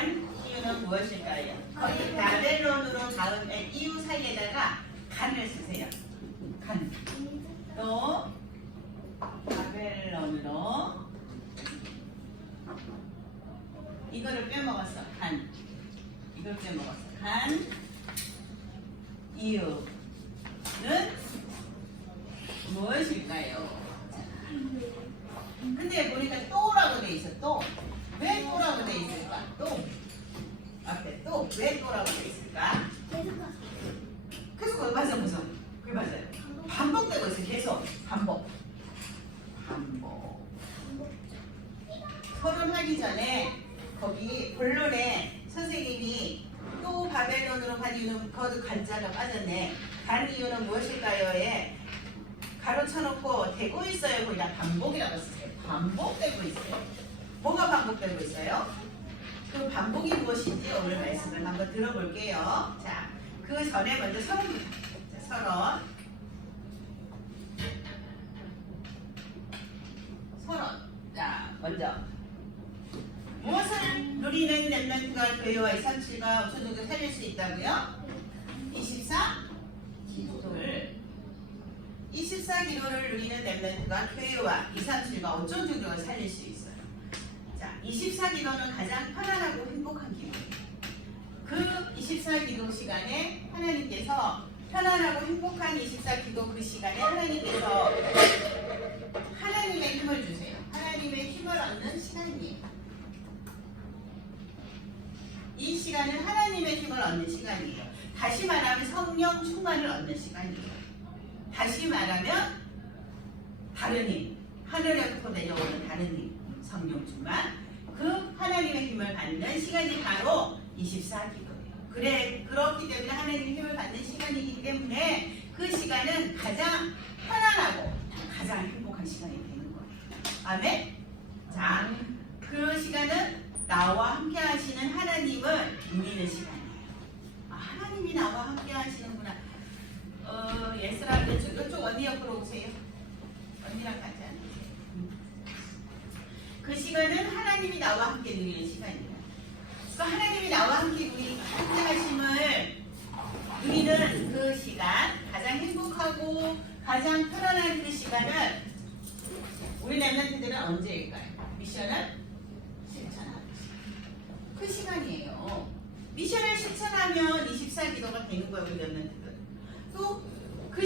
간 이유는 무엇일까요? 거기 바벨론으로 다음에 이유 사이에다가 간을 쓰세요. 간. 또 바벨론으로 이거를 빼먹었어. 간. 이걸 빼먹었어. 간 이유는 무엇일까요? 근데 보니까 또라고 돼 있어. 또. 왜 또라고 돼 있을까? 또. 앞에 또. 왜 또라고 돼 있을까? 계속 그거 맞아 무슨? 그게 맞아요. 반복되고 있어. 계속. 반복. 토론하기 전에 거기 본론에 선생님이 또 바벨론으로 간 이유는 거기 간자가 빠졌네. 간 이유는 무엇일까요?에 가로 쳐놓고 되고 있어요. 거기다 반복이라고 쓰세요. 반복되고 있어요. 뭐가 반복되고 있어요? 그 반복이 무엇인지 오늘 말씀을 한번 들어볼게요. 자, 그 전에 먼저 서론부터. 자, 서론. 자, 먼저 무엇을 누리는 렘넌트가 교회와 237과 우천종교 살릴 수 있다고요? 24기도를 누리는 렘넌트가 교회와 237과 우천종교가 살릴 수 있어요. 자, 24기도는 가장 편안하고 행복한 기도예요. 그 24기도 시간에 하나님께서 편안하고 행복한 24기도 그 시간에 하나님께서 하나님의 힘을 주세요. 하나님의 힘을 얻는 시간이에요. 이 시간은 하나님의 힘을 얻는 시간이에요. 다시 말하면 성령 충만을 얻는 시간이에요. 다시 말하면 다른 힘, 하늘에부터 내려오는 다른 힘, 성령 충만, 그 하나님의 힘을 받는 시간이 바로 24기도예요. 그렇기 때문에 하나님의 힘을 받는 시간이기 때문에 그 시간은 가장 편안하고 가장 행복한 시간이 되는 거예요. 아멘? 자, 그 시간은 나와 함께 하시는 하나님을 누리는 시간이에요. 아, 하나님이 나와 함께 하시는구나. 예슬아, 이쪽 언니 옆으로 오세요. 언니랑 같이 앉으세요. 그 시간은 하나님이 나와 함께 누리는 시간이에요. 그래서 하나님이 나와 함께 하심을 누리는 그 시간, 가장 행복하고 가장 편안한 그 시간은 우리 렘넌트들은 언제일까요? 미션을 실천하는 시간. 그 시간이에요. 미션을 실천하면 24기도가 되는 거예요, 우리 렘넌트들. 또 그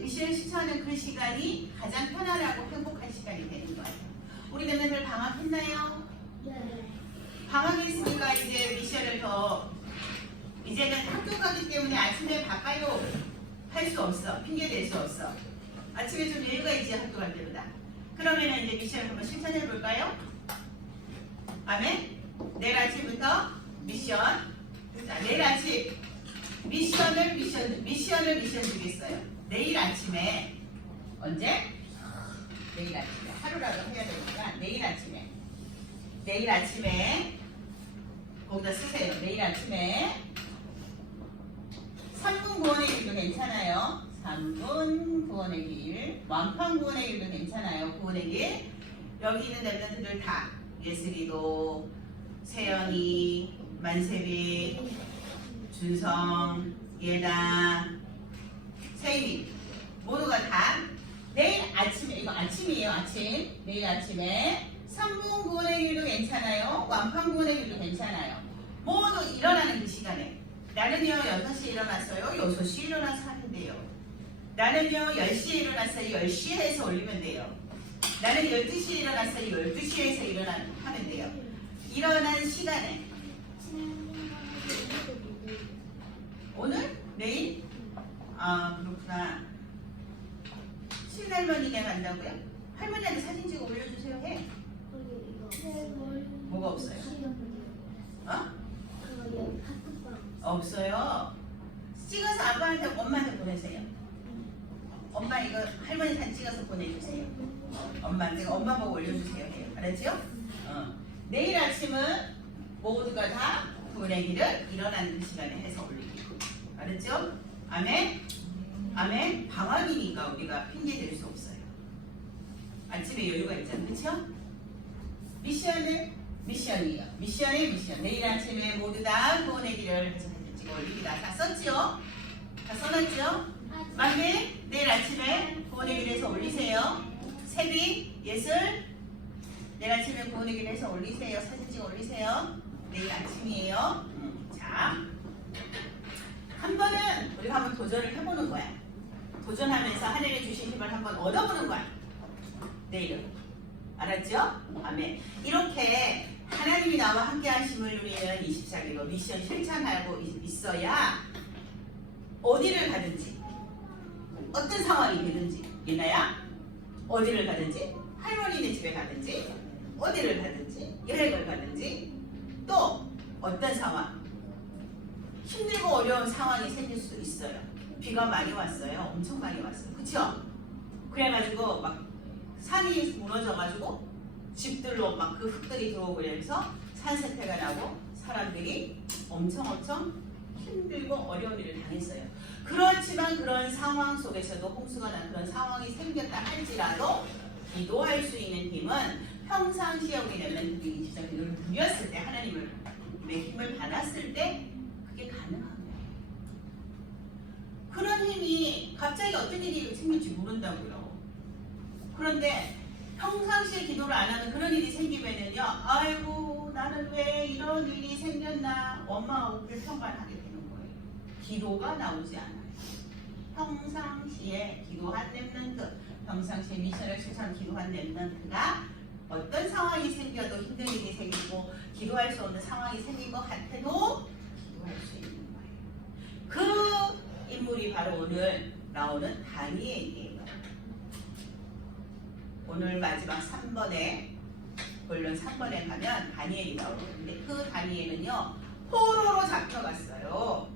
미션을 실천하는 그 시간이 가장 편안하고 행복한 시간이 되는 거예요. 우리 렘넌트들 방학했나요? 네. 방학했으니까 이제 미션을 더 이제는 학교 가기 때문에 아침에 바깥으로 할 수 없어. 핑계 댈 수 없어. 아침에 좀 여유가 있지 학교 갈 때보다. 그러면 이제 미션을 한번 실천해 볼까요? 아멘. 내일 아침부터 미션. 자, 내일 아침 미션을 주겠어요. 내일 아침에 언제? 내일 아침에 하루라도 해야 되니까 내일 아침에 거기다 쓰세요. 내일 아침에 3분 구원의 길도 괜찮아요. 3분 구원의 길, 완판 구원의 길도 괜찮아요. 구원의 길. 여기 있는 렘넌트들 다 예슬이도, 세연이, 만세비, 준성, 예나, 세임이 모두가 다 내일 아침에, 이거 아침이에요. 아침. 내일 아침에 3분 구원의 길도 괜찮아요. 완판 구원의 길도 괜찮아요. 모두 일어나는 그 시간에 나는요 6시에 일어났어요. 6시에 일어나서 하면 돼요. 나는요 10시에 일어났어요. 10시에 해서 올리면 돼요. 나는 12시에 일어났어요. 12시에 해서 하면 돼요. 일어난 시간에 오늘? 내일? 아, 그렇구나. 친할머니네 간다고요? 할머니한테 사진 찍어 올려주세요 해. 뭐가 없어요? 어? 없어요. 찍어서 아빠한테 엄마한테 보내세요. 엄마 이거 할머니 사진 찍어서 보내주세요. 엄마한테 엄마 보고 올려주세요 해요. 알았죠? 내일 아침은 모두가 다 구원의 길을 일어나는 시간에 해서 올리기. 알았죠? 아멘? 아멘? 방학이니까 우리가 핑계 댈 수 없어요. 아침에 여유가 있잖아요. 그쵸? 미션을 미션이에요. 미션의 미션. 내일 아침에 모두 다 구원의 길을 해서 사진 찍어 올립니다. 다 썼죠? 다 써놨죠? 만개 내일 아침에 구원의 길에서 올리세요. 세비 예술 내일 아침에 구원의 길에서 올리세요. 사진 찍어 올리세요. 내일 아침이에요. 자, 한 번은 우리가 한번 도전을 해보는 거야. 도전하면서 하늘이 주신 힘을 한번 얻어보는 거야. 내일은. 알았죠? 아멘. 이렇게 하나님이 나와 함께 하심을 누리는 24기도 미션 실천하고 있어야 어디를 가든지 어떤 상황이 되든지 예나야 어디를 가든지 할머니네 집에 가든지 어디를 가든지 여행을 가든지 또 어떤 상황 힘들고 어려운 상황이 생길 수 있어요. 비가 많이 왔어요. 엄청 많이 왔어요. 그쵸? 그래가지고 막 산이 무너져가지고 집들로 막 그 흙들이 들어오고 그래서 산세태가 나고 사람들이 엄청 힘들고 어려운 일을 당했어요. 그렇지만 그런 상황 속에서도 홍수가 난 그런 상황이 생겼다 할지라도 기도할 수 있는 힘은 평상시에 오게 되면 그게 기도를 누렸을 때 하나님의 힘을 받았을 때 그게 가능한 거예요. 그런 힘이 갑자기 어떤 일이 생길지 모른다고요. 그런데 평상시에 기도를 안 하면 그런 일이 생기면은요, 아이고 나는 왜 이런 일이 생겼나 원망하고 불평만하게 되는 거예요. 기도가 나오지 않아요. 평상시에 기도한 렘넌트, 평상시에 미션을 실천한 기도한 렘넌트가 어떤 상황이 생겨도 힘든 일이 생기고 기도할 수 없는 상황이 생긴 것 같아도 기도할 수 있는 거예요. 그 인물이 바로 오늘 나오는 다니엘이에요. 오늘 마지막 3번에 본론 3번에 가면 다니엘이 나오는데 그 다니엘은요 포로로 잡혀갔어요.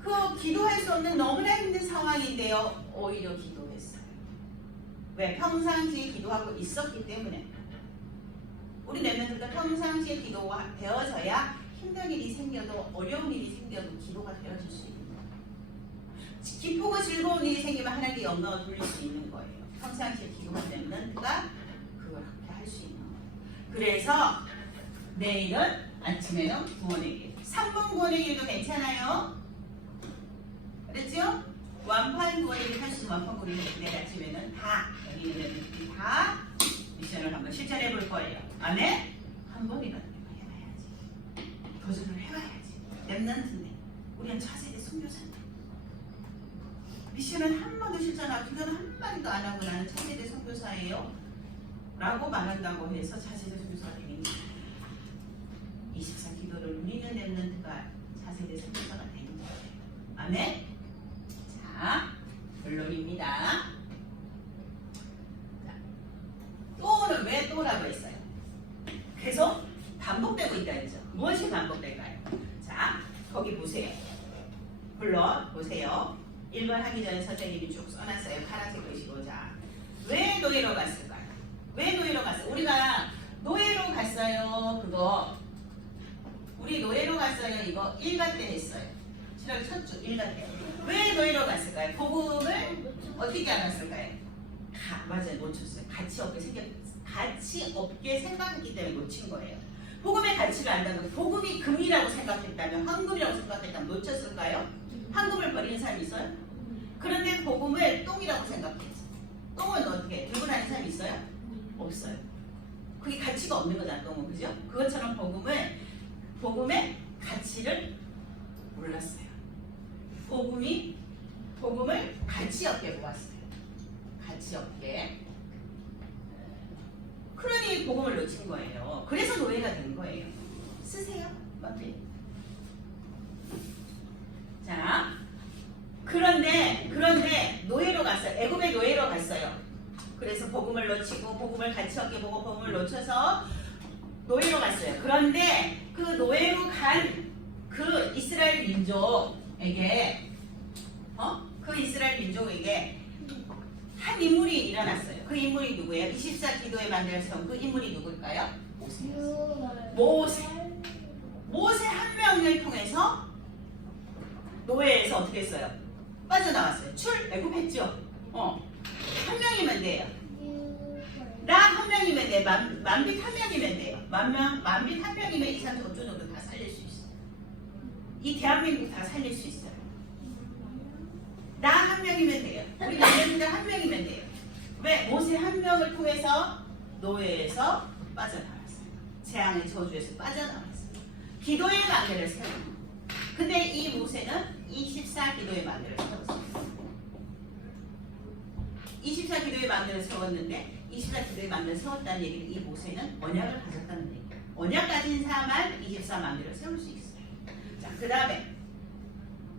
그 기도할 수 없는 너무나 힘든 상황인데요 오히려 기도했어요. 왜? 평상시에 기도하고 있었기 때문에. 우리 렘넌트가 평상시에 기도가 되어져야 힘든 일이 생겨도 어려운 일이 생겨도 기도가 되어질 수 있는 거예요. 기쁘고 즐거운 일이 생기면 하나님께 영광을 돌릴 수 있는 거예요. 평상시에 기도한 렘넌트가 그걸 그렇게 할 수 있는 거예요. 그래서 내일은 아침에는 구원의 길 3분 구원의 길도 괜찮아요. 그랬죠? 완판 구원의 길 할 수 있는 완판 구원의 길 내일 아침에는 다 여기 있는 렘넌트들이 다 미션을 한번 실천해 볼 거예요. 아멘? 한 번이라도 해봐야지. 도전을 해봐야지. 렘넌트인데 우리는 차세대 선교사인데 미션은 한 번도 실천하고 기도는 한 마디도 안 하고 나는 차세대 선교사예요 라고 말한다고 해서 차세대 선교사가 되는 거예요. 24 기도를 누리는 렘넌트가 차세대 선교사가 되는 거예요. 아멘? 자, 결론입니다. 자, 또는 왜 또라고 했어요? 계속 반복되고 있다 했죠. 무엇이 반복될까요? 자, 거기 보세요. 물론 보세요. 1번 하기 전에 선생님이 쭉 써놨어요. 파란색 글씨로. 자, 왜 노예로 갔을까요? 왜 노예로 갔어요? 우리가 노예로 갔어요. 그거 우리 노예로 갔어요. 이거 1가 때 했어요. 7월 첫 주 1가 때. 왜 노예로 갔을까요? 복음을 어떻게 알았을까요? 맞아요. 놓쳤어요. 가치 없게 생각했기 때문에 놓친 거예요. 복음의 가치를 안다면 복음이 금이라고 생각했다면 황금이라고 생각했다면 놓쳤을까요? 황금을 버리는 사람이 있어요? 그런데 복음을 똥이라고 생각했어. 똥은 어떻게 들고 다니는 사람이 있어요? 없어요. 그게 가치가 없는 거잖아, 똥은. 그죠? 그것처럼 복음의 가치를 몰랐어요. 복음을 가치 없게 보았어요. 가치 없게. 그러니 복음을 놓친 거예요. 그래서 노예가 된 거예요. 쓰세요. 맞지? 자, 그런데 노예로 갔어요. 애굽의 노예로 갔어요. 그래서 복음을 놓치고 복음을 가치 없게 보고 복음을 놓쳐서 노예로 갔어요. 그런데 그 노예로 간 그 이스라엘 민족에게 한 인물이 일어났어요. 그 인물이 누구예요? 24 기도에 만들어서 그 인물이 누굴까요? 모세 한 명을 통해서 노예에서 어떻게 했어요? 빠져나왔어요. 애굽했죠. 한 명이면 돼요. 나 한 명이면 돼. 만빛 한 명이면 돼요. 만민 한 명이면 이 사람 어쩌고저쩌고 다 살릴 수 있어. 이 대한민국 다 살릴 수 있어요. 나 한 명이면 돼요. 우리 남녀들 한 명이면 돼요. 왜? 모세 한 명을 통해서 노예에서 빠져나왔어요. 재앙의 저주에서 빠져나왔어요. 기도의 망대를 세우고. 근데 이 모세는 24기도의 망대를 세웠어요. 24기도의 망대를 세웠는데 24기도의 망대를 세웠다는 얘기는 이 모세는 언약을 가졌다는 얘기예요. 언약 가진 사람만 24망대를 세울 수 있어요. 자, 그 다음에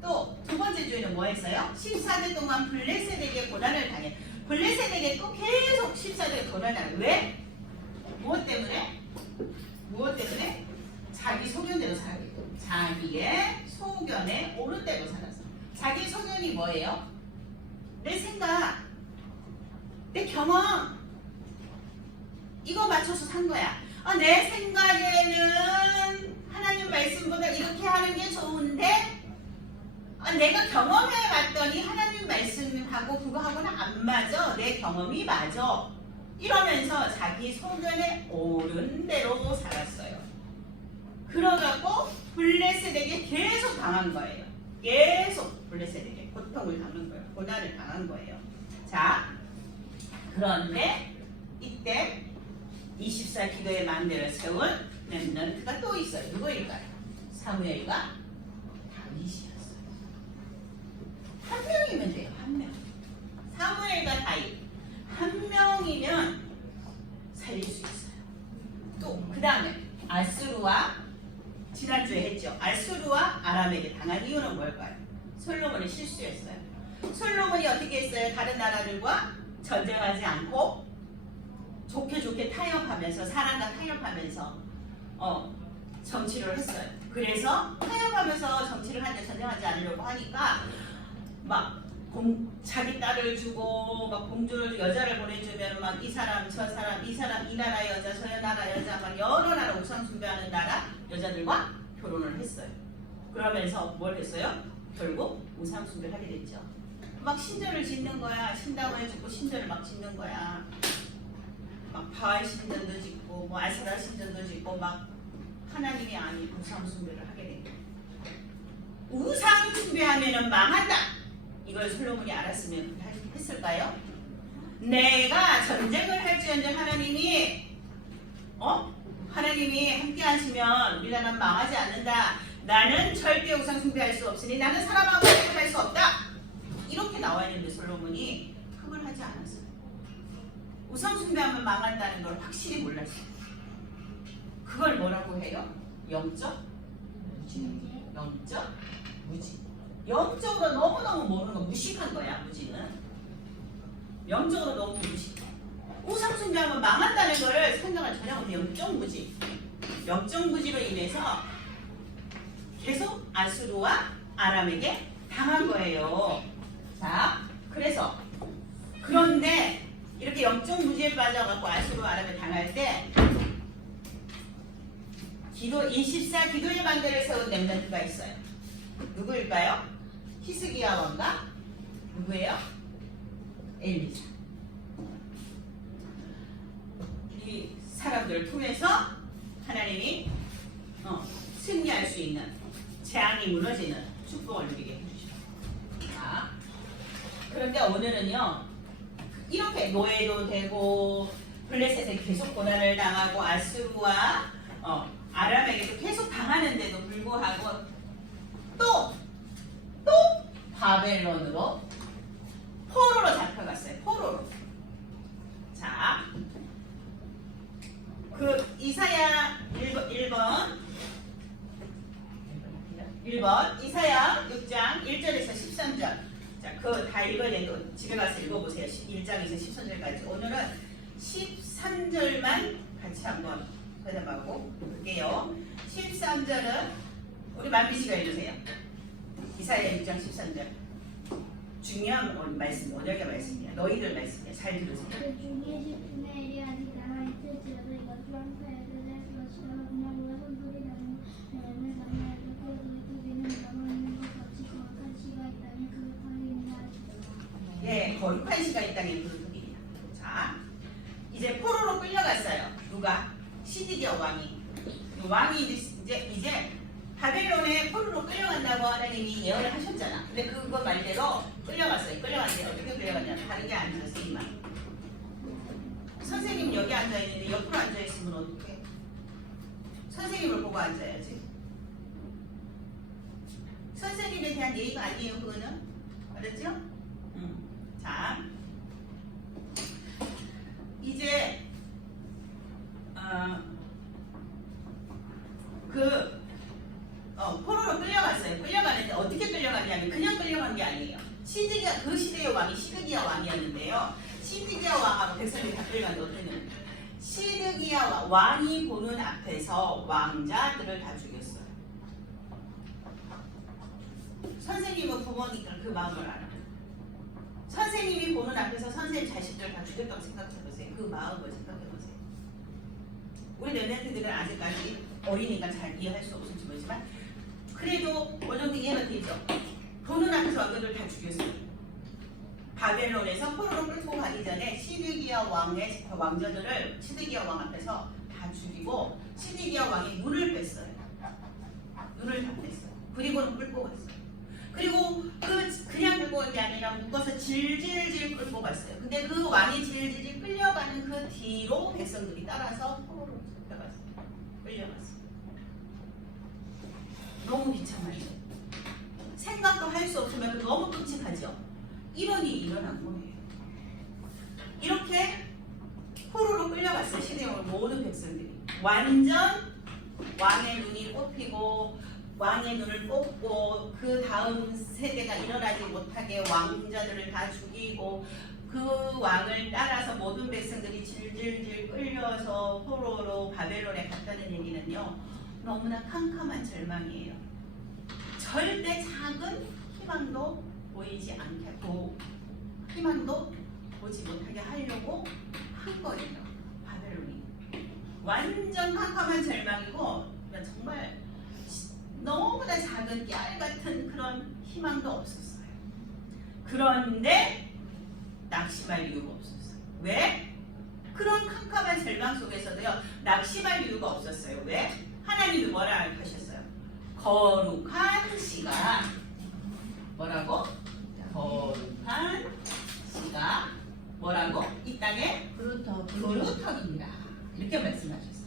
또 두 번째 주에는 뭐 했어요? 14대 동안 블레셋에게 고난을 당해. 블레셋에게 또 계속 14대 고난을 당해. 왜? 무엇 때문에? 무엇 때문에? 자기 소견대로 살았기 때문에. 자기의 소견에 옳은 대로 살았어. 자기 소견이 뭐예요? 내 생각, 내 경험, 이거 맞춰서 산 거야. 내 생각에는 하나님 말씀보다 이렇게 하는 게 좋은데 내가 경험해 봤더니 하나님 말씀하고 그거하고는 안 맞아. 내 경험이 맞아. 이러면서 자기 소견에 옳은 대로 살았어요. 그러갖고 블레셋에게 계속 당한 거예요. 계속 블레셋에게 고통을 당한 거예요. 고난을 당한 거예요. 자, 그런데 이때 24기도의 망대를 세운 렘넌트가 또 있어요. 누구일까요? 사무엘과 다윗이었어요. 한 명이면 돼요. 한 명. 사무엘과 다윗 한 명이면 살릴 수 있어요. 또 그 다음에 아수르와 지난주에 했죠. 아수르와 아람에게 당한 이유는 뭘까요? 솔로몬이 실수했어요. 솔로몬이 어떻게 했어요? 다른 나라들과 전쟁하지 않고 좋게 타협하면서 사람과 타협하면서 정치를 했어요. 그래서 타협하면서 정치를 하는데 전쟁하지 않으려고 하니까 막 자기 딸을 주고 막 공주를 여자를 보내주면 막 이 사람 저 사람 이 사람 이 나라 여자 저 나라 여자 막 여러 나라 우상 숭배하는 나라 여자들과 결혼을 했어요. 그러면서 뭘 했어요? 결국 우상 숭배를 하게 됐죠. 막 신전을 짓는 거야. 신다고 해주고 신전을 막 짓는 거야. 막 바알 신전도 짓고 뭐 아세라 신전도 짓고 막 하나님이 아닌 우상 숭배를 하게 된 거예요. 우상 숭배하면은 망한다. 이걸 솔로몬이 알았으면 했을까요? 내가 전쟁을 할지언정 하나님이 함께 하시면 우리 나라는 망하지 않는다. 나는 절대 우상 숭배할 수 없으니 나는 사람하고 대립할 수 없다. 이렇게 나와 있는데 솔로몬이 그걸 하지 않았어요. 우상 숭배하면 망한다는 걸 확실히 몰랐어요. 그걸 뭐라고 해요? 영적 무지. 영적 무지. 영적으로 너무너무 모르는 거 무식한 거야. 무지는 영적으로 너무 무식해. 우상 숭배하면 망한다는 거를 생각을 전혀 못해. 영적 무지. 영적 무지로 인해서 계속 아수르와 아람에게 당한 거예요. 자, 그래서 그런데 이렇게 영적 무지에 빠져갖고 아수르와 아람에 당할 때 기도 24기도의 망대를 세운 렘넌트가 있어요. 누구일까요? 히스기야 왕과 누구예요? 엘리사. 이 사람들을 통해서 하나님이 승리할 수 있는 재앙이 무너지는 축복을 누리게 해주시고. 자, 그런데 오늘은요 이렇게 노예도 되고 블레셋에 계속 고난을 당하고 아수르와 아람에게도 계속 당하는데도 불구하고 또 바벨론으로 포로로 잡혀갔어요. 포로로. 자, 그 이사야 1번 이사야 6장 1절에서 13절. 자, 그거 다 읽어야 되고 집에 가서 읽어보세요. 1장에서 13절까지. 오늘은 13절만 같이 한번 대답하고 볼게요. 13절은 우리 만비 씨가 읽으세요. 이사야 6장 13절. 중요한 말씀, 언약의 말씀이야. 너희들 말씀이야. 잘 들으세요. 예, 거룩한 시가 이 땅에 그릇이야. 자, 이제 포로로 끌려갔어요. 누가? 시드기야 왕이 이제 바벨론에 포로로 끌려간다고 하나님이 예언을 하셨잖아. 근데 그거 말대로 끌려갔어요. 끌려갔는데 어떻게 끌려갔냐? 다른 게 아니었어 이만. 선생님 여기 앉아 있는데 옆으로 앉아 있으면 어떡해? 선생님을 보고 앉아야지. 선생님에 대한 예의가 아니에요, 그거는. 알았죠? 자, 이제 포로로 끌려갔어요. 끌려가는데 어떻게 끌려갔냐면 그냥 끌려간 게 아니에요. 시드기야, 그 시대의 왕이 시드기야 왕이었는데요. 시드기야 왕하고 백성들이 다 끌려갔는데 어땠냐면 시드기야 왕이 보는 앞에서 왕자들을 다 죽였어요. 선생님은 부모니까 그 마음을 알아요. 선생님이 보는 앞에서 선생님 자식들 다 죽였다고 생각해보세요. 그 마음을 생각해보세요. 우리 랩런트들은 아직까지 어리니까 잘 이해할 수 없을지 모르지만 그래도 어느 정도 이해가 되죠. 보는 앞에서 왕들을 다 죽였어요. 바벨론에서 포로로 끌고 가기 전에 시드기야 왕의 왕자들을 시드기야 왕 앞에서 다 죽이고 시드기야 왕이 눈을 뺐어요. 눈을 다 뺐어요. 그리고는 끌고 갔어요. 그리고 그냥 끌고 간 게 아니라 묶어서 질질질 끌고 갔어요. 근데 그 왕이 질질질 끌려가는 그 뒤로 백성들이 따라서 포로로 끌려갔어요. 끌려갔어요. 너무 비참하죠. 생각도 할 수 없으면 너무 끔찍하죠. 이런 일이 일어난 거예요. 이렇게 포로로 끌려갔어요. 시대의 모든 백성들이. 완전 왕의 눈이 뽑히고 왕의 눈을 뽑고 그 다음 세대가 일어나지 못하게 왕자들을 다 죽이고 그 왕을 따라서 모든 백성들이 질질질 끌려서 포로로 바벨론에 갔다는 얘기는요. 너무나 캄캄한 절망이에요. 절대 작은 희망도 보이지 않게 희망도 보지 못하게 하려고 한 거예요. 바벨론이. 완전 캄캄한 절망이고 정말 너무나 작은 깨알 같은 그런 희망도 없었어요. 그런데 낙심할 이유가 없었어요. 왜? 그런 캄캄한 절망 속에서도요. 낙심할 이유가 없었어요. 왜? 하나님이 뭐라 하셨어요? 거룩한 씨가 뭐라고? 거룩한 씨가 뭐라고? 이 땅에 그루터기니라 이렇게 말씀하셨어요.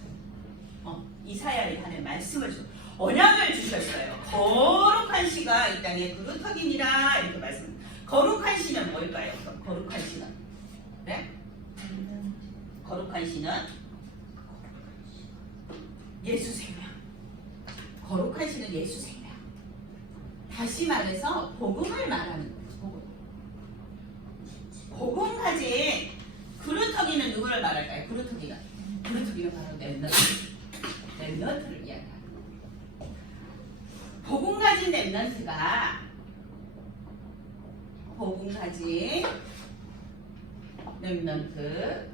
이사야에 하는 말씀을 언약을 주셨어요. 거룩한 씨가 이 땅에 그루터기니라 이렇게 말씀. 거룩한 씨는 뭘까요? 거룩한 씨는 네? 거룩한 씨는 예수 생명. 거룩한 씨는 예수 생명. 다시 말해서 복음을 말하는 거예요. 복음 가진 그루터기는 누구를 말할까요? 그루터기는 바로 랩런트를 이야기합니다. 복음 가진 랩런트가 복음 가진 랩런트를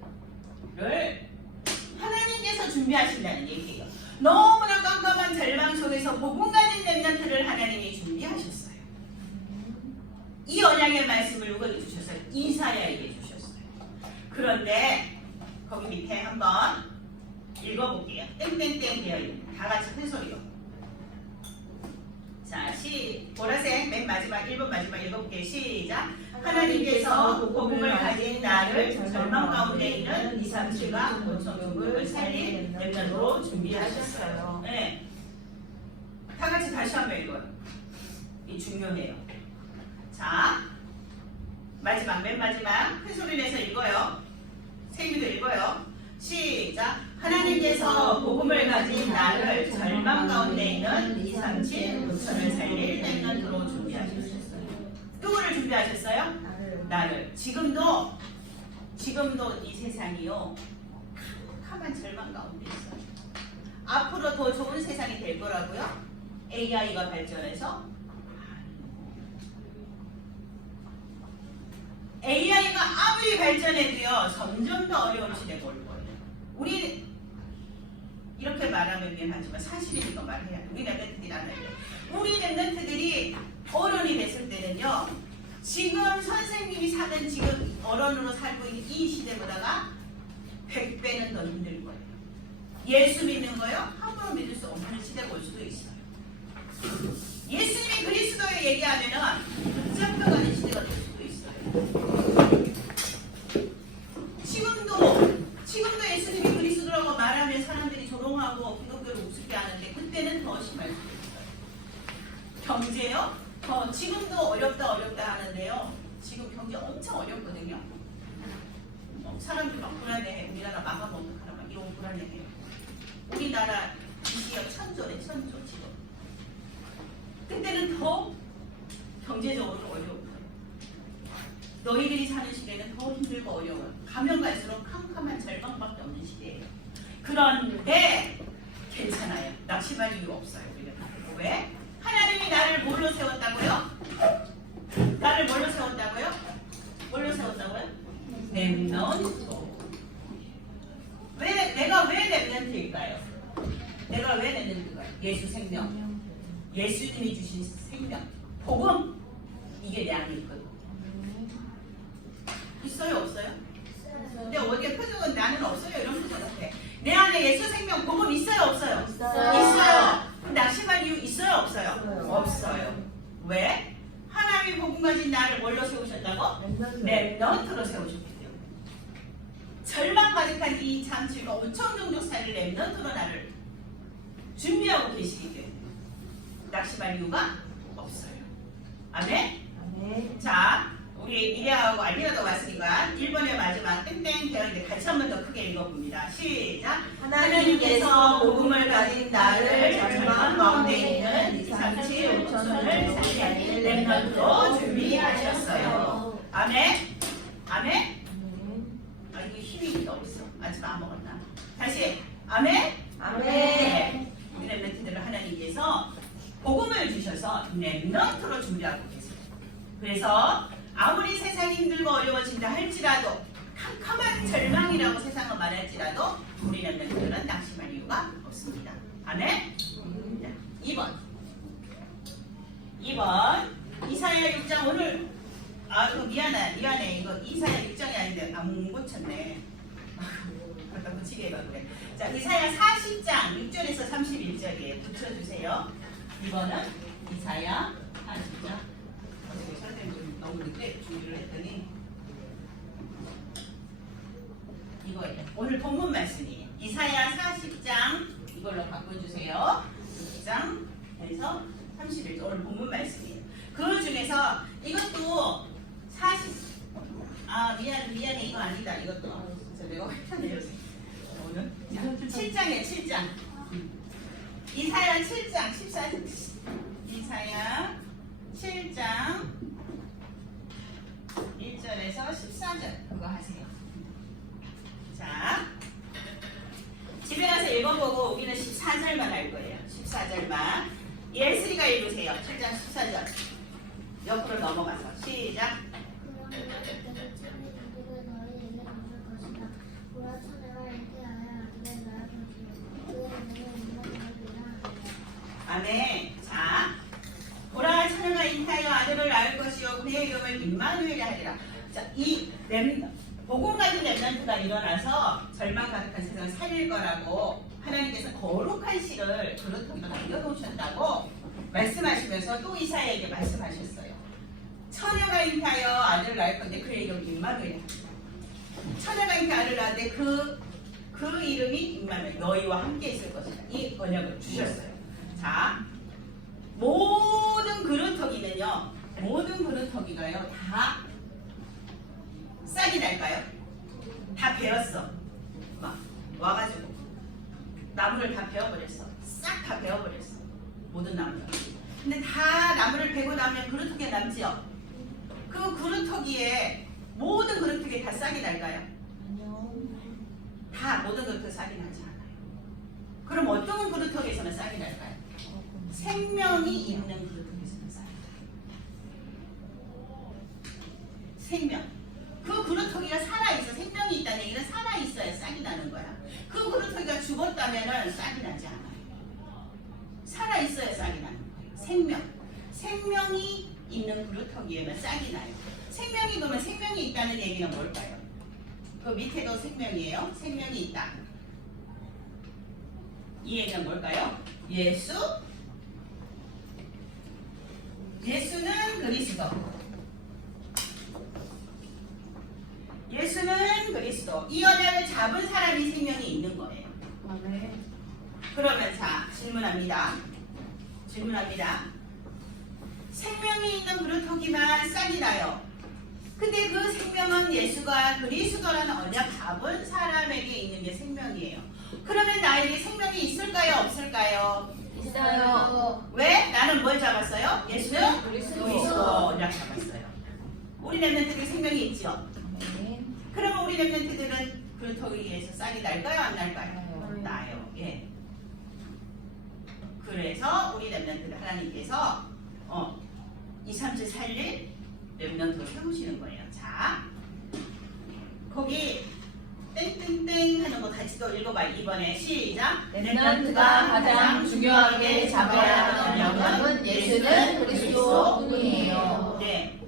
하나님께서 준비하신다는 얘기예요. 너무나 깜깜한 절망 속에서 복음 가진 랩런트를 하나님이 준비하셨어요. 이 언약의 말씀을 누구에게 주셨어요? 이사야에게 주셨어요. 그런데 거기 밑에 한번 읽어볼게요. 땡땡땡 되어 있는 다 같이 큰 소리로. 자, 보라색 맨 마지막 1번 마지막 읽어볼게요. 시작. 하나님께서 복음을 가진 나를 절망 가운데 있는 2, 3, 7과 5천국을 살릴 렘넌트로 준비하셨어요. 네. 다 같이 다시 한번 읽어요. 이 중요해요. 자, 맨 마지막 큰 소리 내서 읽어요. 세미도 읽어요. 시작. 하나님께서 복음을 가진 나를 절망 가운데 있는 2, 3, 7, 5천을 살릴 렘넌트로 준비하셨어요. 누구를 준비하셨어요? 나를. 지금도 이 세상이요 캄캄한 절망 가운데 있어요. 앞으로 더 좋은 세상이 될 거라고요? AI가 발전해서 AI가 아무리 발전해도요 점점 더 어려운 시대가 올 거예요. 우리 이렇게 말하면 미안하지만 사실이니까 말해야 돼. 우리 랩런트들이 안 해요. 우리 랩런트들이 어른이 됐을 때는요 지금 선생님이 사는 지금 어른으로 살고 있는 이 시대보다가 100배는 더 힘들 거예요. 예수 믿는 거요 함부로 믿을 수 없는 시대. 시대가 올 수도 있어요. 예수님이 그리스도를 얘기하면은 붙잡혀가는 시대가 될 수도 있어요. 지금도 예수님이 그리스도라고 말하면 사람들이 조롱하고 기독교를 우습게 하는데 그때는 더 심할 수도 있어요. 경제요? 지금도 어렵다 하는데요. 지금 경제 엄청 어렵거든요. 사람들이 막 불안해해. 우리나라 망하면 어떡하나 막 이런 불안해해요. 우리나라 빚이요 천조래 천조 지금. 그때는 더 경제적으로 어려워요. 너희들이 사는 시대는 더 힘들고 어려워요. 가면 갈수록 캄캄한 절망밖에 없는 시대예요. 그런데 괜찮아요. 낙심할 이유 없어요. 왜? 하나님이 나를 뭘로 세웠다고요? 나를 뭘로 세웠다고요? 뭘로 세웠다고요? 렘넌트. 내가 왜 렘넌트일까요? 내가 왜 렘넌트일까요? 예수 생명. 예수님이 주신 생명. 복음. 이게 내 안에 있거든. 있어요? 없어요? 근데 어디에 표정은 나는 없어요? 이런 표정 같아. 내 안에 예수 생명 복음 있어요? 없어요? 있어요. 낙심할 이유 있어요? 없어요? 없어요. 왜? 하나님이 복음 가진 나를 뭘로 세우셨다고? 렘넌트로 세우셨기 때문에. 절망 가득한 이 장출과 우청종족 사이를 렘넌트로 나를 준비하고 계시기 때문에 낙심할 이유가 없어요. 아멘? 아멘. 자, 우리 이래하고 알리라도 왔으니까 1번의 마지막 땡땡 되어있는데 같이 한 번 더 크게 읽어봅니다. 시작! 하나님께서 복음을 가진 나를 절망 가운데 있는 2, 3, 7, 5천을 살리는 렘넌트로 준비하셨어요. 아멘? 아멘? 아, 이거 힘이 없어. 아직 안 먹었나? 다시 아멘? 아멘. 우리 렘넌트들을 하나님께서 복음을 주셔서 렘넌트로 준비하고 계세요. 그래서 아무리 세상이 힘들고 어려워진다 할지라도 캄캄한 절망이라고 세상은 말할지라도 우리 렘넌트들은 낙심할 이유가 없습니다. 아멘? 2번 이사야 6장 오늘 미안해 이거 이사야 6장이 아닌데 안 고쳤네. 갖다 붙이게 해봐 그래. 자, 이사야 40장 6절에서 31절이에요. 붙여주세요. 이번은 이사야 40장. 선생님 너무 늦게 준비를 했더니 이거예요. 오늘 본문 말씀이에요. 이사야 40장 이걸로 바꿔주세요. 6장에서 31절 오늘 본문 말씀이에요. 그 중에서 이것도 40 미안해 이거 아니다. 이것도 내가 했잖아요. 오늘 7장이에요. 7장 이사야 7장 14절 이사야 7장 1절에서 14절 그거 하세요. 자, 집에 가서 읽어보고 우리는 14절만 할 거예요. 14절만 예슬이가 읽으세요. 7장 14절 옆으로 넘어가서 시작. 아멘. 자, 보라 처녀가 잉타하여 아들을 낳을 것이요 그의 이름을 임마누엘이 하리라. 자, 이 복음 가진 렘넌트가 일어나서 절망 가득한 세상을 살릴 거라고 하나님께서 거룩한 씨를 그릇통에다 남겨놓으셨다고 말씀하시면서 또 이사야에게 말씀하셨어요. 처녀가 잉타하여 아들을 낳을 건데 그의 이름은 임마누엘. 처녀가 잉타하여 아들을 낳았는데 그 이름이 임마누엘, 너희와 함께 있을 것이다. 이 번역을 주셨어요. 자, 모든 그릇터기가요 다 싹이 날까요? 다 베었어. 막 와가지고 나무를 다 베어버렸어. 싹 다 베어버렸어. 모든 나무를. 근데 다 나무를 베고 나면 그릇터기가 남지요. 그 그릇터기에 모든 그릇터기에 다 싹이 날까요? 다 모든 그릇터기에 싹이 나지 않아요. 그럼 어떤 그릇터기에서는 싹이 날까요? 생명이 있는 그릇터기에서는 싹이 나요. 생명. 그 그릇터기가 살아있어. 생명이 있다는 얘기는 살아있어야 싹이 나는 거야. 그 그릇터기가 죽었다면 싹이 나지 않아요. 살아있어야 싹이 나는 거예요. 생명. 생명이 있는 그릇터기에만 싹이 나요. 생명이 그러면 생명이 있다는 얘기는 뭘까요? 그 밑에도 생명이에요. 생명이 있다. 이 얘기는 뭘까요? 예수는 그리스도. 예수는 그리스도. 이 언약을 잡은 사람이 생명이 있는 거예요. 그러면 자, 질문합니다. 생명이 있는 그루터기만 싹이 나요. 근데 그 생명은 예수가 그리스도라는 언약 잡은 사람에게 있는 게 생명이에요. 그러면 나에게 생명이 있을까요? 없을까요? 있어요. 왜? 나는 뭘 잡았어요? 예수는 그리스도. 그리스도 언약 잡았어요. 우리 렘넌트들이 생명이 있죠? 그러면 우리 렘넌트들은 그루터기에서 싹이 날까요? 안 날까요? 나요. 예. 그래서 우리 렘넌트들 하나님께서 2, 3, 7 살릴 렘넌트를 세우시는 거예요. 자, 거기 땡땡땡 하는 거 같이 또 읽어봐요. 이번에 시작. 렘넌트가 가장 중요하게 잡아야 하는 언약은 예수는 그리스도뿐이에요. 네.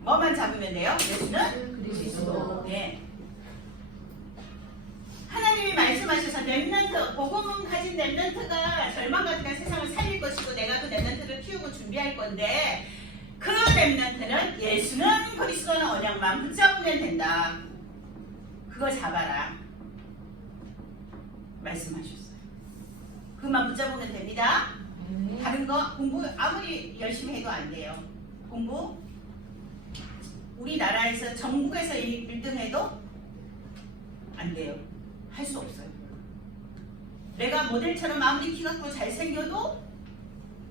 뭐만 잡으면 돼요? 예수는 그리스도. 네. 하나님이 말씀하셔서 렘넌트, 복음을 가진 렘넌트가 절망같은 세상을 살릴 것이고 내가 그 렘넌트를 키우고 준비할 건데 그 렘넌트는 예수는 그리스도는 언약만 붙잡으면 된다. 그거 잡아라. 말씀하셨어요. 그것만 붙잡으면 됩니다. 다른 거 공부 아무리 열심히 해도 안 돼요. 공부 우리나라에서 전국에서 1등 해도 안 돼요. 할 수 없어요. 내가 모델처럼 아무리 키가 크고 잘생겨도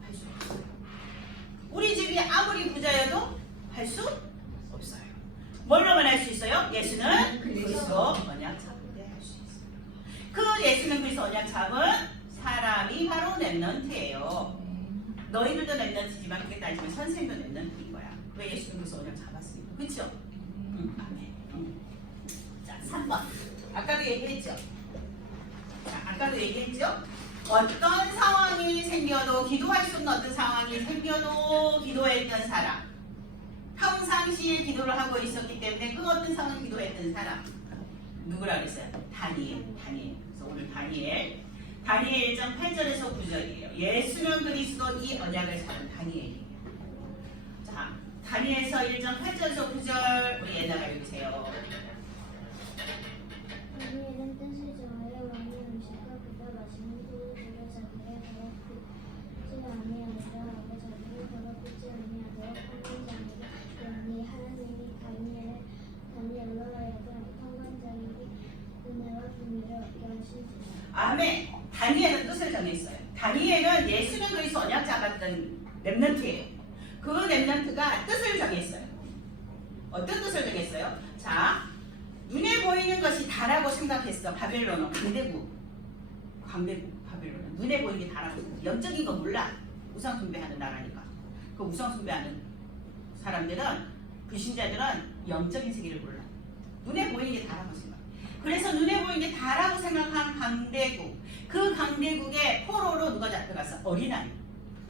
할 수 없어요. 우리 집이 아무리 부자여도 할 수 없어요. 뭘로만 할 수 있어요? 예수는 그리스도 언약 잡을 때 할 수 있어요. 그 예수는 그리스도 언약 잡은 사람이 바로 렘넌트예요. 너희들도 렘넌트지만 그게 따지면 선생도 렘넌트인 거야. 왜 예수는 그리스도 언약 잡았으니까. 그렇죠? 아멘. 자, 3번. 아까도 얘기했죠? 어떤 상황이 생겨도 기도할 수 없는 어떤 상황이 생겨도 기도했던 사람. 평상시에 기도를 하고 있었기 때문에 그 어떤 상황에 기도했던 사람. 누구라 그랬어요? 다니엘. 그래서 오늘 다니엘 1장 8절에서 9절이에요. 예수는 그리스도 이 언약을 잡은 다니엘이에요. 자, 다니엘서 1장 8절에서 9절 우리 옛날에 읽으세요. 다니엘은 뜻을 정하여 왕의 음식과 그가 마시는 술을 주려 자기를 더럽히지 아니하리라 하고 자기를 더럽히지 아니하도록 평관장에게 주었니. 하나님이 다니엘로 하여금 평관장에게 은혜와 비밀을 얻게 하시니라. 아멘. 다니엘은 뜻을 정했어요. 다니엘은 예수는 그리스도 언약 잡았던 렘넌트예요. 그 렘넌트가 뜻을 정했어요. 어떤 뜻을 정했어요? 자, 눈에 보이는 것이 다라고 생각했어. 바벨론은 강대국 바벨론은 눈에 보이는 게 다라고 생각해. 영적인 거 몰라. 우상 숭배하는 나라니까. 그 우상 숭배하는 사람들은 불신자들은 영적인 세계를 몰라. 눈에 보이는 게 다라고 생각해. 그래서 눈에 보이는 게 다라고 생각한 강대국. 그 강대국의 포로로 누가 잡혀갔어? 어린아이.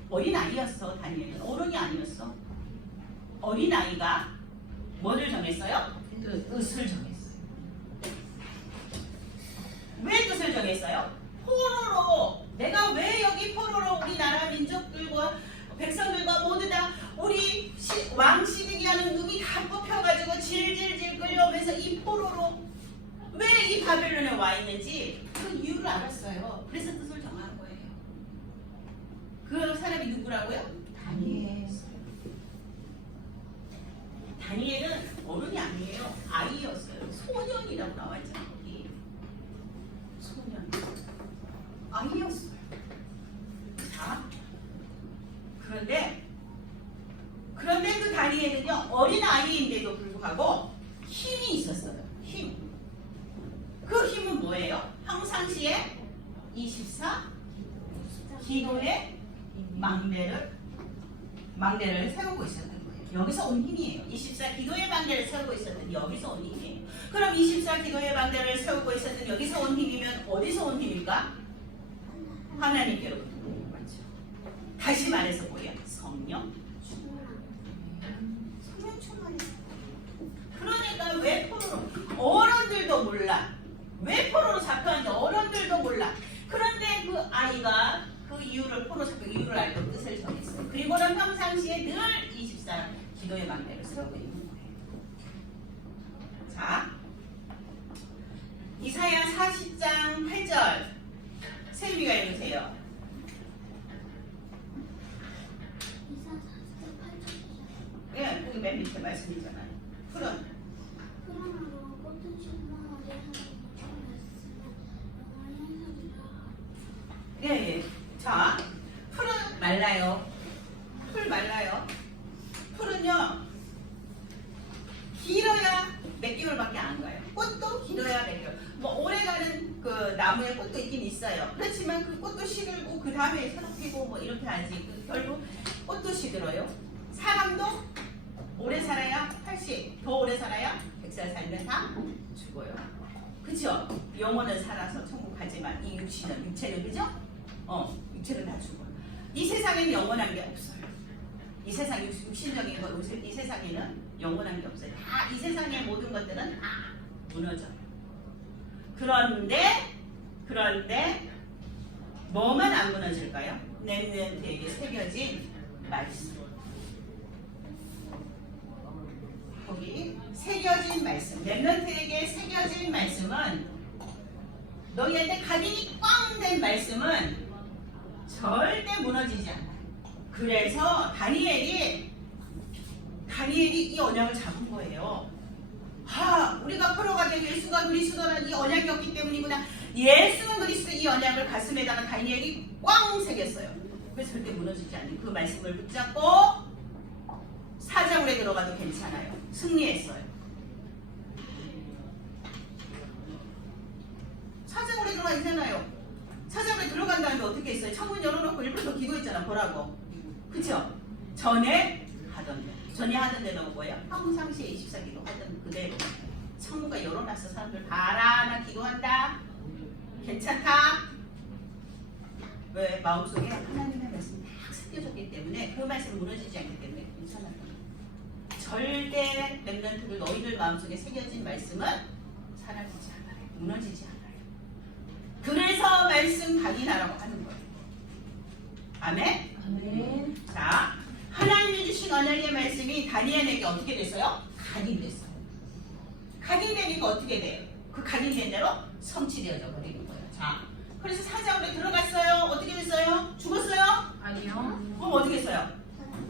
어린아이였어. 다니엘은 어른이 아니었어. 어린아이가 뭐를 정했어요? 뜻을 정했어요. 왜 뜻을 정했어요? 포로로 내가 왜 여기 포로로 우리나라 민족들과 백성들과 모두 다 우리 왕시드기하는 눈이 다 뽑혀가지고 질질질 끌려오면서 이 포로로 왜 이 바벨론에 와 있는지 그 이유를 알았어요. 그래서 뜻을 정한 거예요. 그 사람이 누구라고요? 다니엘. 다니엘은 어른이 아니에요. 아이였어요. 소년이라고 나와있잖아요. 거기. 소년. 아이였어요. 자, 그런데 그 다니엘은요, 어린 아이인데도 불구하고 힘이 있었어요. 힘. 그 힘은 뭐예요? 평상시에 24 기도의 망대를 세우고 있었던 거예요. 여기서 온 힘이에요. 24 기도의 망대를 세우고 있었던 여기서 온 힘이에요. 그럼 24 기도의 망대를 세우고 있었던 여기서 온 힘이면 어디서 온 힘일까? 하나님께로부터 온 거죠. 다시 말해서 뭐예요? 성령 충만이에요. 그러니까 왜 포로로 어른들도 몰라. 왜 포로로 잡혀왔는지 어른들도 몰라. 그런데 그 아이가 그 이유를 포로잡고 이유를 알고 뜻을 정했어요. 그리고는 평상시에 늘 24 기도의 막내를 세우고 있는 거예요. 자, 이사야 40장 8절 세림이가 읽으세요. 이사 40장 8절이죠. 예, 거기 맨 밑에 말씀이잖아요. 푸른 그러므로 꽃은 충만하게 하는 것을 말씀은 영원히 행하리라. 예, 예. 자, 풀은 말라요. 풀 말라요. 풀은요, 길어야 몇 개월밖에 안 가요. 꽃도 길어야 몇 개월. 뭐, 오래가는 그 나무에 꽃도 있긴 있어요. 그렇지만 그 꽃도 시들고, 그 다음에 새로 피고, 뭐, 이렇게 하지. 결국 꽃도 시들어요. 사람도 오래 살아야 80, 더 오래 살아야 100살 살면 다 죽어요. 그쵸? 영혼은 살아서 천국 가지만 이 육체는 그죠? 육체는 다 죽어요. 이 세상에는 영원한 게 없어요. 이 세상 육신적인 거, 이 세상에는 영원한 게 없어요. 다 이 세상의 모든 것들은 다 무너져요. 그런데 뭐만 안 무너질까요? 렘넌트에게 새겨진 말씀. 거기 새겨진 말씀. 렘넌트에게 새겨진 말씀은 너희한테 각인이 꽝 된 말씀은 절대 무너지지 않아요. 그래서 다니엘이 이 언약을 잡은 거예요. 우리가 포로가 된 예수가 그리스도라는 이 언약이었기 때문이구나. 예수는 그리스도 이 언약을 가슴에다가 다니엘이 꽝 새겼어요. 그래서 절대 무너지지 않는 그 말씀을 붙잡고 사자굴에 들어가도 괜찮아요. 승리했어요. 사자굴에 들어가 있잖아요. 사자굴에 들어간 다음에 어떻게 했어요? 창문 열어놓고 일부러 더 기도했잖아. 보라고. 그쵸? 전에 하던 데는 뭐예요? 평상시에 24기도 하던 그대로. 창문가 열어놨어. 사람들 봐라. 나 기도한다. 괜찮다. 왜? 마음속에 하나님의 말씀이 딱 새겨졌기 때문에 그 말씀이 무너지지 않기 때문에 괜찮아요. 절대 렘넌트들 너희들 마음속에 새겨진 말씀은 사라지지 않아요. 무너지지 않아요. 그래서 말씀 각인하라고 하는 거예요. 아멘? 아멘. 자, 하나님이 주신 언약의 말씀이 다니엘에게 어떻게 됐어요? 각인됐어요. 각인되니까 어떻게 돼요? 그 각인된 대로 성취되어져 버리는 거예요. 자, 그래서 사자굴에 들어갔어요. 어떻게 됐어요? 죽었어요? 아니요. 그럼 어떻게 했어요?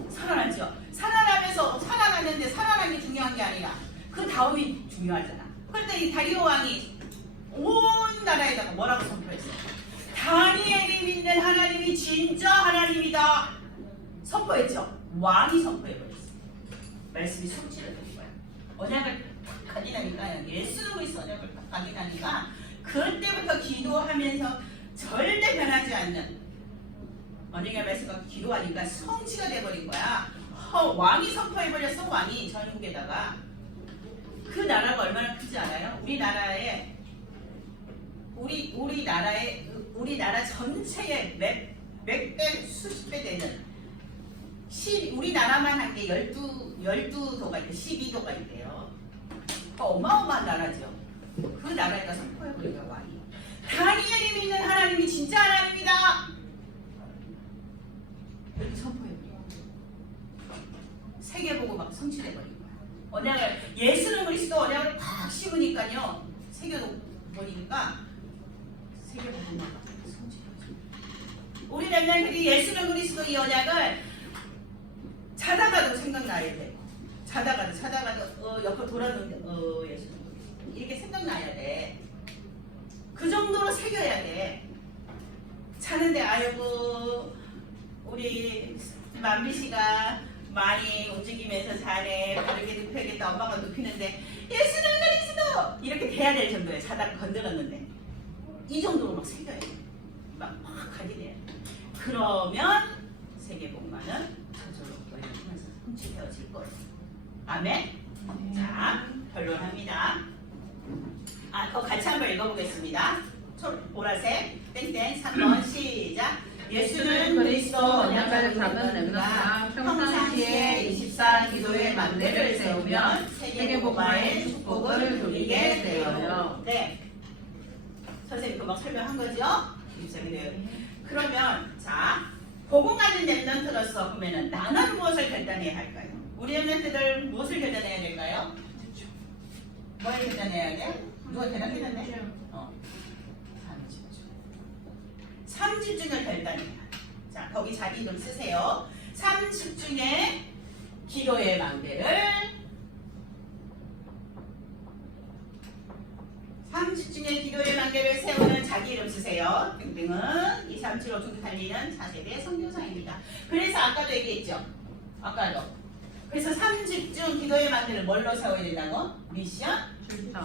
살아났죠. 살아났는데 살아난 게 중요한 게 아니라 그 다음이 중요하잖아. 그런데 이 다리오 왕이 온 나라에다가 뭐라고 선포했어요? 다니엘이 믿는 하나님이 진짜 하나님이다. 선포했죠. 왕이 선포해버렸어요. 말씀이 성취를 된 거야. 언약을 딱 각인하니까 예수는 그리스도 언약을 딱 각인하니까 그때부터 기도하면서 절대 변하지 않는 언약의 말씀과 기도하니까 성취가 돼버린 거야. 왕이 선포해버렸어. 왕이 전국에다가. 그 나라가 얼마나 크지 않아요? 우리나라 전체의 몇 배, 수십 배 되는 우리나라만 한 게 12도가 있대요. 12도가 있대요. 어마어마한 나라죠. 그 나라에다 선포해버린 거야, 왕이. 다니엘이 믿는 하나님이 진짜 하나님이다. 이렇게 선포해버린 거야. 세계보고 막 성취돼버린 거야. 언약을, 예수는 그리스도 언약을 팍 씹으니까요. 새겨버리니까 세계보고 막 성취돼버린 거야. 우리 렘넌트들이 예수는 그리스도 이 언약을 자다가도 생각나야 돼. 자다가도 옆으로 돌아놓는데 예수는 그리스도 이렇게 생각나야 돼. 그 정도로 새겨야 돼. 자는데 아이고 우리 만비 씨가 많이 움직이면서 자네 바르게 눕혀야겠다. 엄마가 눕히는데 예수는 그리스도 이렇게 돼야 될 정도에 자다가 건드렸는데 이 정도로 막 새겨야 돼. 막 각인해야 돼. 그러면 세계복만은 저절로 너희를 통해서 성취되어질 거예요. 아멘? 자, 결론합니다. 그거 같이 한번 읽어보겠습니다. 보라색, 땡땡, 3번 시작. 예수는 그리스도 언약을 잡은 렘넌트가 평상시에 24 기도의 만대를 세우면 세계복마의 축복을 누리게 되어요. 네. 선생님 금방 설명한 거죠? 그러면 자 보고 가는 랩런트로서 보면은 나는 무엇을 결단해야 할까요? 우리 랩런트들 무엇을 결단해야 될까요? 뭘 결단해야 돼? 누가 대답해줬네? 3집중을 결단해야 돼. 자 거기 자기 이름 쓰세요. 3집중의 기도의 망대를 3집중의 기도의 망대를 세우는 자기 이름 쓰세요. 등등은 2, 3, 7, 5 중 달리는 차세대 성경상입니다. 그래서 아까도 얘기했죠. 아까도. 그래서 3집중 기도의 망대를 뭘로 세워야 된다고? 미션,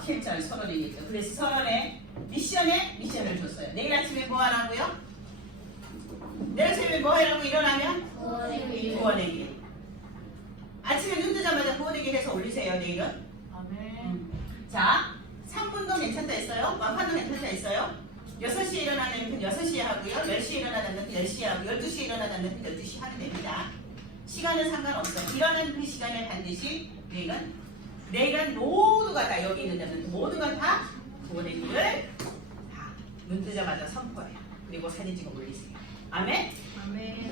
실천, 서론이겠죠. 그래서 서론에 미션을 줬어요. 내일 아침에 뭐 하라고요? 내일 아침에 뭐 하라고 일어나면? 구원의 길. 아침에 눈 뜨자마자 구원의 길 해서 올리세요. 내일은. 자, 3분도 괜찮다 했어요? 완판도 괜찮다 했어요? 6시에 일어나는 분 6시에 하고요. 10시에 일어나는 분 10시에 하고 12시에 일어나는 분 12시에 하면 됩니다. 시간은 상관없어요. 일어나는 그 시간에 반드시 내일은 모두가 다 여기 있는 데는 모두가 다 구원의 길을 다 눈 뜨자마자 선포해요. 그리고 사진 찍어 올리세요. 아멘?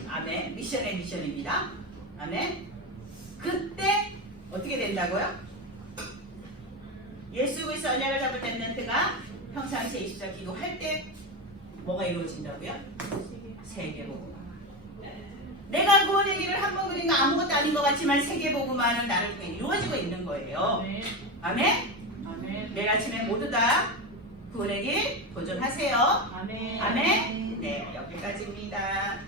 아멘. 미션의 미션입니다. 아멘. 그때 어떻게 된다고요? 예수 그리스도 언약을 잡을 렘넌트가 평상시에 24 기도할 때 뭐가 이루어진다고요? 세계복음. 내가 구원의 길을 한 번 그린 거 아무것도 아닌 것 같지만 세계복음만은 나를 통해 이루어지고 있는 거예요. 아멘? 내일 아침에 모두 다 구원의 길 도전하세요. 아멘. 네, 여기까지입니다.